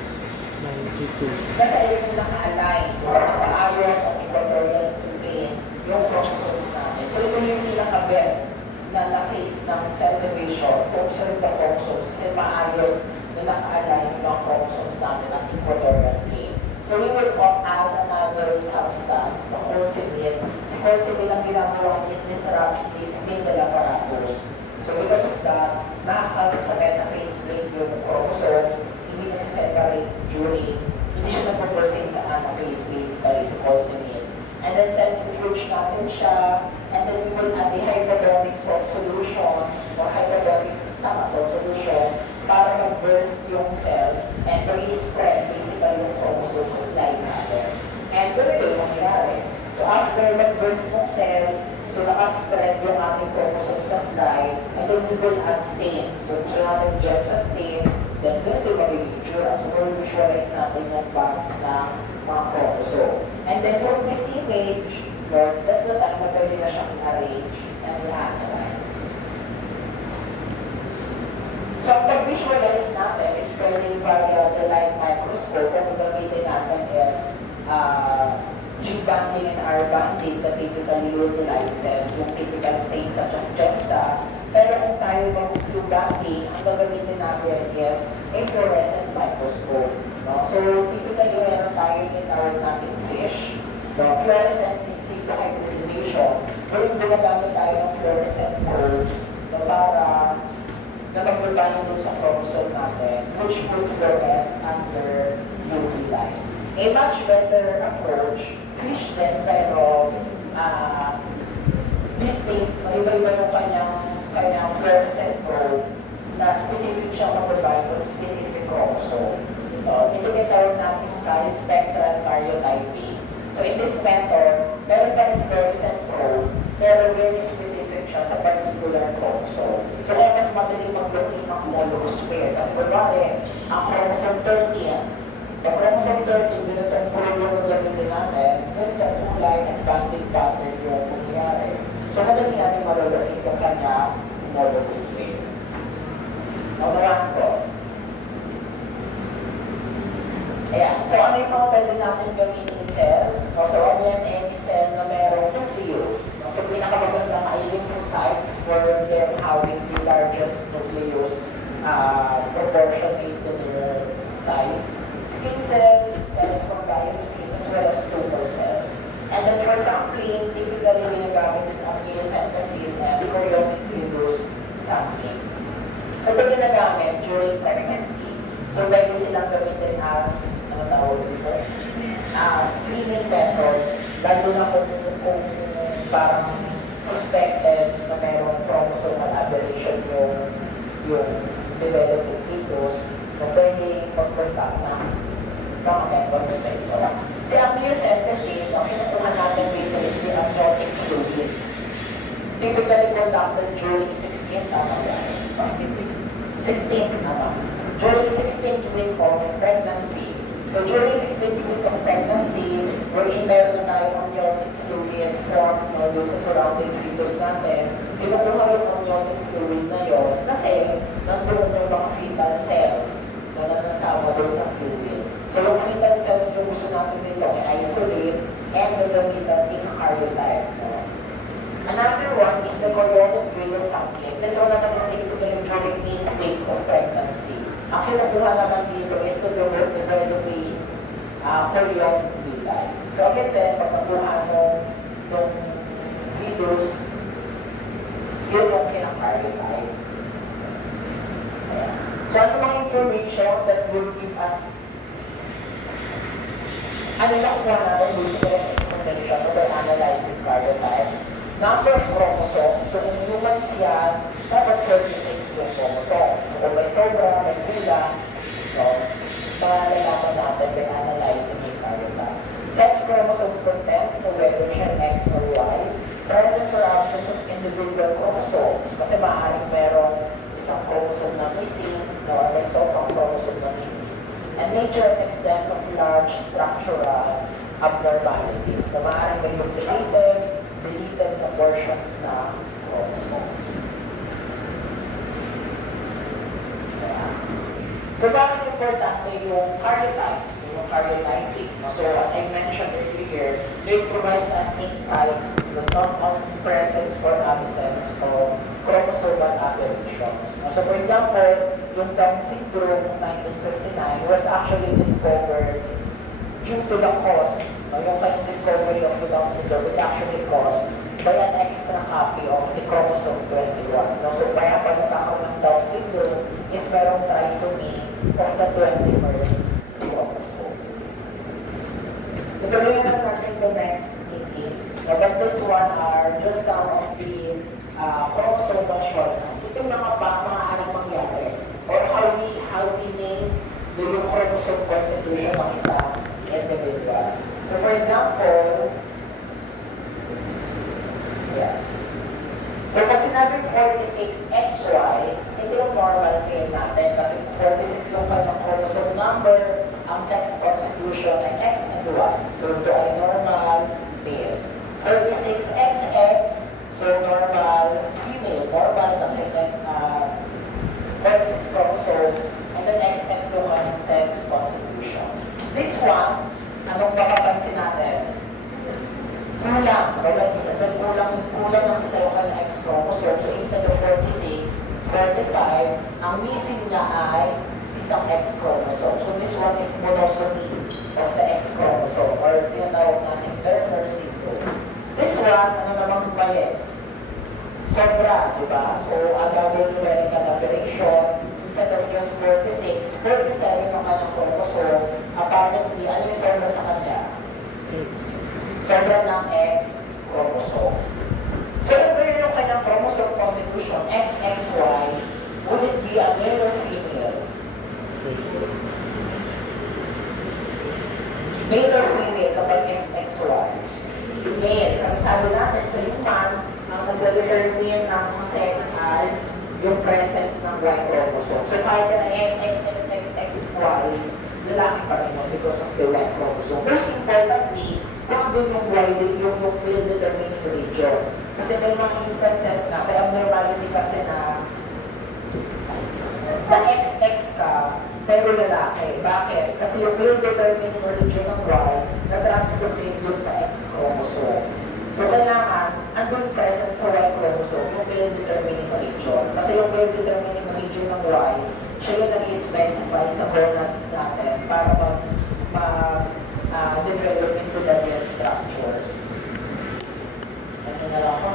92. Kasi ayun yung naka-align, naka-ayos at equatorial plane yung chromosomes natin. So ito yung pinaka-best na phase ng cell division to observe the chromosomes kasi maayos na naka-align yung chromosomes natin ng equatorial plane. So we will add another substance, the corsicine. Si corsicine ang ginagawa it disrupts the spindle apparatus. So because of that, nakakaroon sa metaphase plate yung chromosomes, hindi na separate during, hindi siya nagpo-proceed sa anaphase basically sa corsicine. And then centrifuge natin siya, and then we will add the hyperdonic salt solution or hyperdonic salt solution para mag-burst yung cells and re-spread basically yung chromosome sa slide natin. And ganito yung mangyayari. So after mag-burst yung cell, so nakaspread yung ating chromosome sa slide, and then we will add stain. So gusto natin dyan sa stain, then ganito yung mag-picture. So we'll visualize natin yung box ng mga chromosome. And then from this image, that's the time na pwede na siyang arrange and i-analyze. So ang pag-visualize natin is pwedeng via the light microscope. Ang gagamitin natin is G-banding and R-banding that typically utilizes yung typical stains such as GEMSA. Pero kung tayo mag-blue banding, ang gagamitin natin is a fluorescent microscope. No? So typically meron tayo tinawag natin fish. The fluorescence in situ hybridization. Pero gumagamit tayo ng fluorescent probes para na mag-bulbanin doon sa chromosome natin, which would fluoresce under UV light. A much better approach, fish then pero specific siya mag-provide for specific chromosome. Ito tinatawag natin sky-spectral karyotyping. So in this method, meron pa rin fluorescent probe, pero very specific siya sa particular chromosome. So kaya mas madali mag-locate ng homologous pair. Kasi kunwari, ang chromosome 30, the chromosome 30, binatong pulo yung gagawin natin, ganito ang kulay at banding pattern yung pumayari. So madali natin malulocate yung kanya homologous pair. Naunaraan ko. Ayan. So, ano yung mga pwede natin gawin in cells? So, again, any cell na merong nucleus. So, pinakamagandang ay lymphocytes for them having the largest nucleus proportionate to their size. Skin cells, cells from biopsies, as well as tumor cells. And then for sampling, typically ginagamit is amniocentesis and chorionic villus sampling. Ito ginagamit during pregnancy. So, pwede silang gamitin as screening method, lalo na kung parang suspected na mayroong chromosomal aberration yung developing fetus, na pwede mag-contact ng mga medical spectrum. Si amniocentesis, ang kinukuha natin dito is the amniotic fluid. Typically conducted during 16th naman. During 16th week of pregnancy. So during 16th week of pregnancy, wherein meron na tayo amniotic fluid form doon sa surrounding fetus natin, kinukuha yung amniotic fluid na yun kasi nandun yung mga fetal cells na nanasawa doon sa fluid. So yung fetal cells yung gusto natin dito ay isolate and gagamitan in karyotype. Another one is the chorionic villus sampling. This one naman is typically during 8th week of pregnancy. Ang kinukuha naman dito is to develop a chorionic villi. So again then, pag nakuha ng villus, yun yung kinakaryotype. So ano mga information that will give us ano nakuha natin basically information over analyzing karyotype? Number of chromosomes. So kung humans yan, dapat 36 yung chromosome. So kung may sobra, may kulang, so malalaman natin by analyzing yung karyotype. Sex chromosome content, whether siya X or Y, presence or absence of individual chromosomes. Kasi maaaring merong isang chromosome na missing, or may sobrang chromosome na missing. And nature and extent of large structural abnormalities. So maaaring may deleted na portions na chromosomes. So bakit importante yung karyotypes, yung karyotyping? So as I mentioned earlier, it provides us insight the non-presence or absence of chromosomal aberrations. So for example, yung Down syndrome of 1959 was actually discovered due to the cause. Yung kanyang discovery of the Down syndrome is actually caused by an extra copy of the chromosome 21. So kaya pag nagkakaroon ng Down syndrome is merong trisomy of the 21st chromosome. Ituloy na natin the next meeting. But this one are just some of the chromosomal shortcuts. Ito yung mga maaaring mangyari or how we name the chromosome constitution ng isang individual. So for example, so pag sinabing 46XY, hindi yung normal claim natin kasi 46 yung kanyang chromosome number, ang sex constitution ay X and Y. So ito ay normal male. 36XX, so normal female. Normal kasi 46 chromosome, and then XX yung kanyang sex constitution. This one, anong papapansin natin? Kulang. Walang isa. Kulang ang isa yung kanyang X chromosome. So, instead of 46, 45, ang missing niya ay isang X chromosome. So, this one is monosomy of the X chromosome or tinatawag natin Turner syndrome. This one, ano namang mali? Sobra, di ba? So, agawin numerical aberration. Instead of just 46, 47 yung kanyang chromosome. Apparently, ano yung sobra sa kanya? Sobra ng X chromosome. So, kung gano'n yung kanyang chromosome constitution, XXY, would it be a male or Male or female kapag XXY? Male. Kasi sabi natin sa humans, ang nagde-determine ng sex ay yung presence ng Y chromosome. So kahit na XXXXY, lalaki pa rin because of the Y chromosome. Most importantly, kung doon yung Y, yung male determining region. Kasi may mga instances na, may abnormality kasi na XX ka, pero lalaki. Bakit? Kasi yung male determining region ng Y na-translocate dun sa X chromosome. So kailangan, andun present sa Y chromosome, yung male determining region. Kasi yung male determining region ng Y, siya yung nag-specify sa hormones natin para mag-develop into the real structures. Ano na lang ako?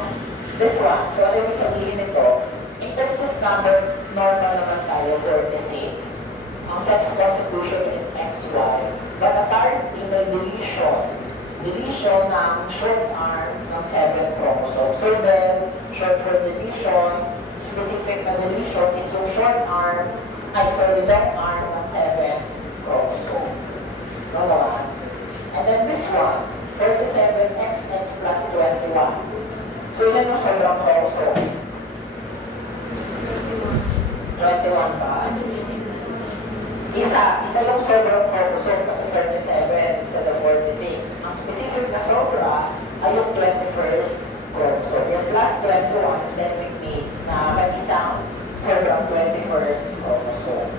This one. So ano yung sabihin nito? In terms of number, normal naman tayo, 46. Ang sex constitution is XY. But apparently, may deletion ng short arm ng 7 chromosome. So then, short for deletion, specific na deletion is yung long arm ng 7 chromosome. No naman. And then this one, 37XX plus 21. So ilan yung sobrang chromosome? 21 ba? Isa yung sobrang chromosome kasi 37 instead of 46. Ang specific na sobra ay yung 21st chromosome. Yung plus 21 designates na may isang sobrang 21st chromosome.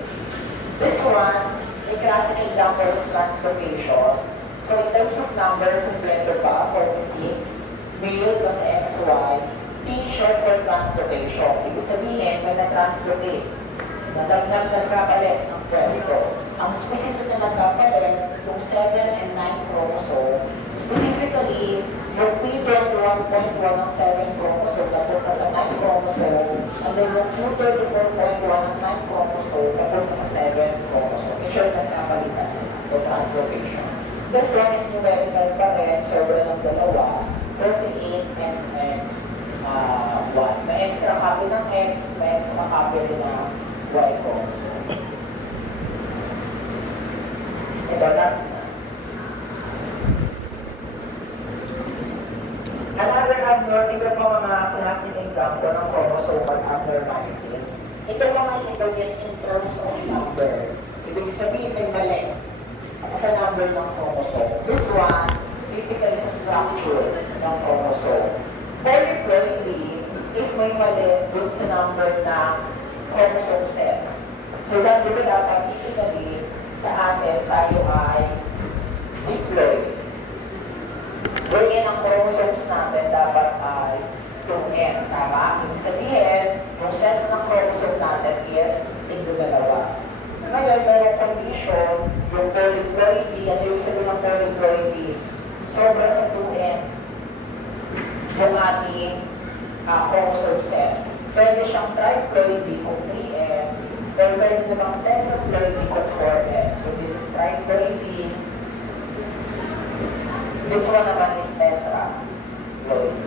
This one, may klaseng example of translocation. So in terms of number, kumpleto pa, 46, male kasi XY, T short for translocation. Ibig sabihin, may na-translocate. Nagkapalit ng pwesto. Ang specific na nagkapalit, yung 7 and 9 chromosome, specifically, yung P21.1 ng 7 chromosome napunta sa 9 chromosome, and then yung Q34.1 ng 9 chromosome napunta sa 7 chromosome. In short, nagkapalitan sila. So, translocation. This one is numerical pa rin, sobra ng dalawa, 38XX. 1. May extra copy ng X, may extra copy din ng Y chromosome. Ito, last na. Another abnormal, ito po mga klaseng example ng chromosomal abnormalities. Ito mga ito is in terms of number. Ibig sabihin may mali sa number ng chromosome. This one, typically sa structure ng chromosome. Polyploidy, if may mali dun sa number ng chromosome sets. So, dapat typically sa atin tayo ay diploid. Wherein ang chromosomes natin dapat ay 2N. Tama? Ibig sabihin, yung sets ng chromosome natin is tigdadalawa. Ngayon, mayroong condition, yung polyploidy, ano yung sabihin ng polyploidy? Sobra sa 2N. Yung ating chromosome set. Pwede siyang triploidy kung 3N, pero pwede namang tetraploidy kung 4N. So this is triploidy. This one naman is tetraploidy.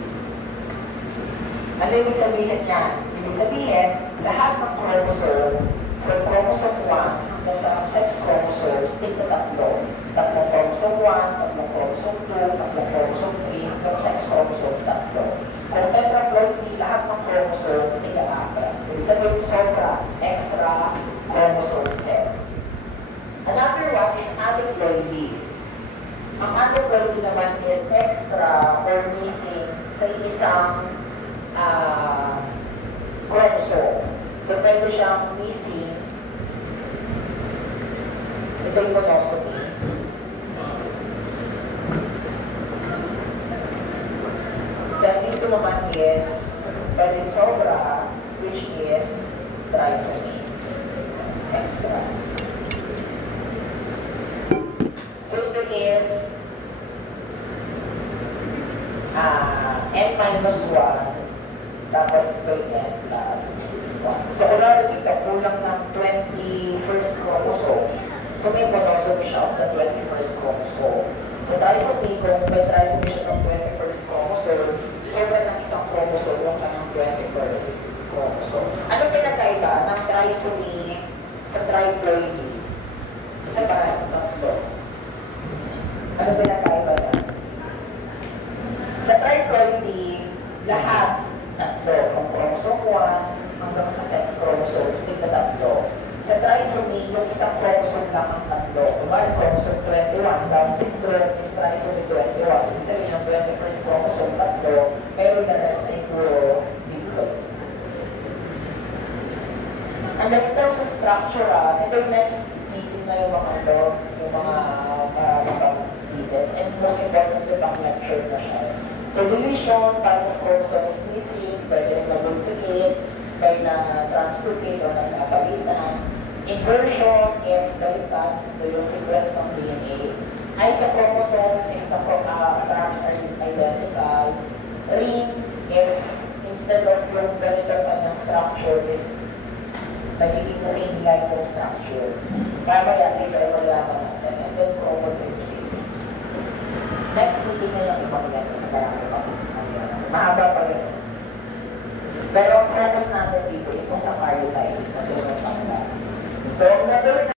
Ano ibig sabihin niyan? Ibig sabihin, lahat ng chromosome, from chromosome 1 hanggang sa sex chromosomes, tigna tatlo. Tatlong chromosome 1, tatlong chromosome 2, tatlong chromosome 3, hanggang sex chromosomes tatlo. Kung tetraploidy, lahat ng chromosome, tiga-4. Ibig sabihin, sobra, extra chromosome sets. Another one is aneuploidy. Ang aneuploidy naman is extra or missing sa isang chromosome. So, pwede siyang missing. Ito yung monosomy. Then, dito naman is pwede sobra, which is trisomy. Extra. So, ito is N-1, tapos ito yung N plus 1. So, kunwari dito, kulang ng 21st chromosome. So, may monosomy siya of the 21st chromosome. So, trisomy, kung may trisomy siya ng 21st chromosome, sobra ng isang chromosome yung kanyang 21st chromosome. Anong pinagkaiba ng trisomy sa triploidy? Isa para sa tatlo. lahat. So, from chromosome 1 hanggang sa sex chromosome, tigna tatlo. Sa trisomy, yung isang chromosome lang ang tatlo. Kumari, chromosome 21, Down syndrome is trisomy 21. Ibig sabihin yung 21st chromosome, tatlo, pero the rest ay puro diploid. And then in terms of structure, ito yung next meeting na yung mga ito, yung mga details, and most importantly, pang-lecture na siya. So, deletion, part of chromosome is missing, pwede rin mag-duplicate, pwede na translocate o nagkapalitan. Inversion, if balikan, ito yung sequence ng DNA. Isochromosomes, if the tracks are identical. Ring, if instead of yung ganito kanyang structure is nagiging ring-like yung structure. Mamaya, later, malaman natin. And then, chromotypes. Next meeting na yung ibang yan sa marami pa. Mahaba pa rin. Pero ang focus natin dito is yung sa karyotype kasi yung pangalaman. So,